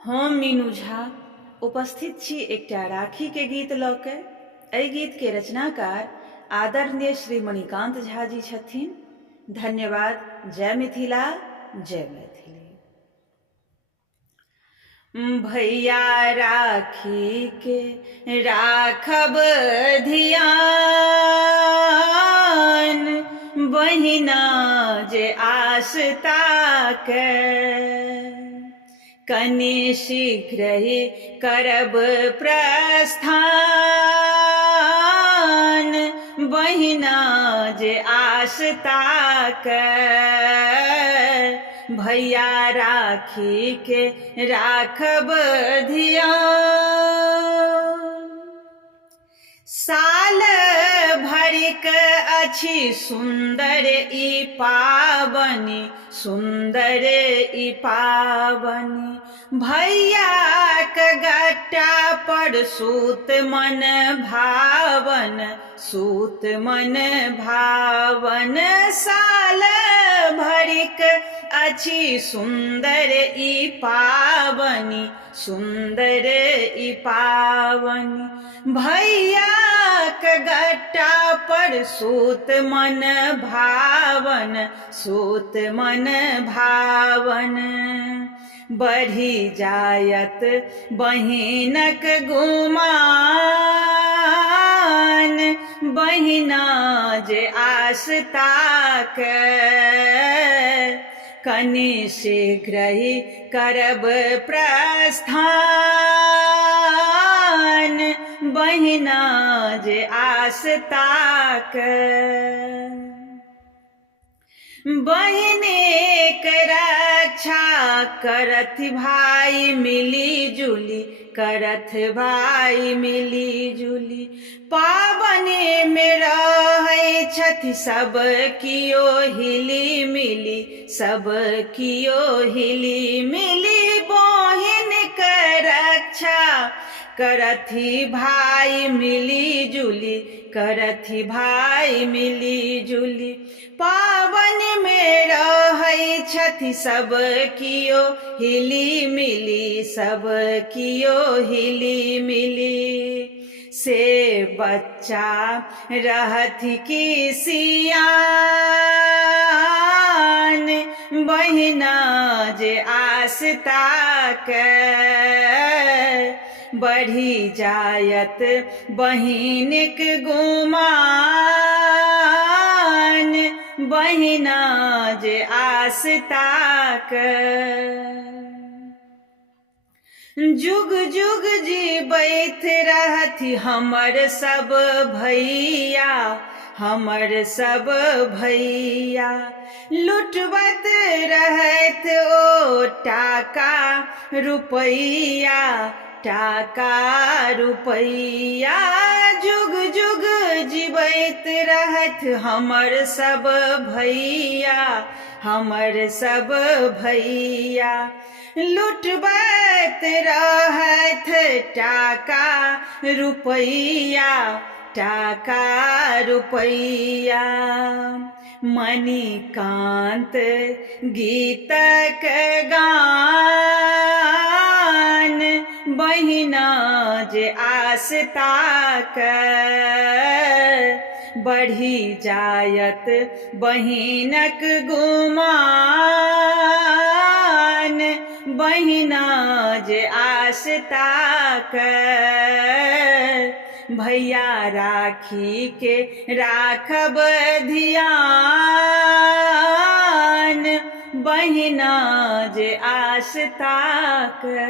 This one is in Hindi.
हम मीनू झा उपस्थित छी एकटा राखी के गीत लऽ के। एहि गीत के रचनाकार आदरणीय श्री मणिकांत झा जी छथिन। धन्यवाद। जय मिथिला, जय मैथिली। भैया राखी के राखब धियान, बहिना जे आस्था के कनि शीघ्र ही करब प्रस्थान, बहिना जे आस्था के भैया राखी के राखब धियान। साल भरिक अछि सुन्दर ई पाबनि, सुन्दर ई पाबनि। भैयाक गट्टा पर सूत मन भावन, सूत मन भावन। साल भरिक अछि सुन्दर ई पाबनि, सुन्दर ई पाबनि। भैयाक गट्टा पर सूत मन भावन, सूत मन भावन। बढ़ि जायत बहिनक गुमान, बहिना जे आस्था के कनि शीघ्र ही करब प्रस्थान, बहिना जे आस्था के। बहिनीक रक्षा करथ भाई मिली जुली, करथ भाई मिली जुली। पाबनि में रहै छथि सब कियो हिली मिली, सब कियो हिली मिली। बहिनक रक्षा करथि भाई मिली जुली, करथि भाई मिली जुली। पाबनि में रहै छथि सब कियो हिली मिली, सब कियो हिली मिली। से बच्चा रहथि की सियान, बहिना जे आस्था के बढ़ि जायत बहिनिक गुमान, बहिना जे आस्था के। जुग जुग जीबैत रहथि हमर सब भैया, हमर सब भैया। लुटबत रहैत ओ टाका रुपैया, टाका रुपैया। जुग जुग जीबैत रहैत हमर सब भैया, हमर सब भैया। लुटबैत रहैत टाका रुपैया, टाका रुपैया। मणिकांत गीतक गान, बहिना जे आस्था के बढ़ि जायत बहिनक गुमान, बहिना जे आस्था के भैया राखी के राखब धियान, बहिना जे आस्था के।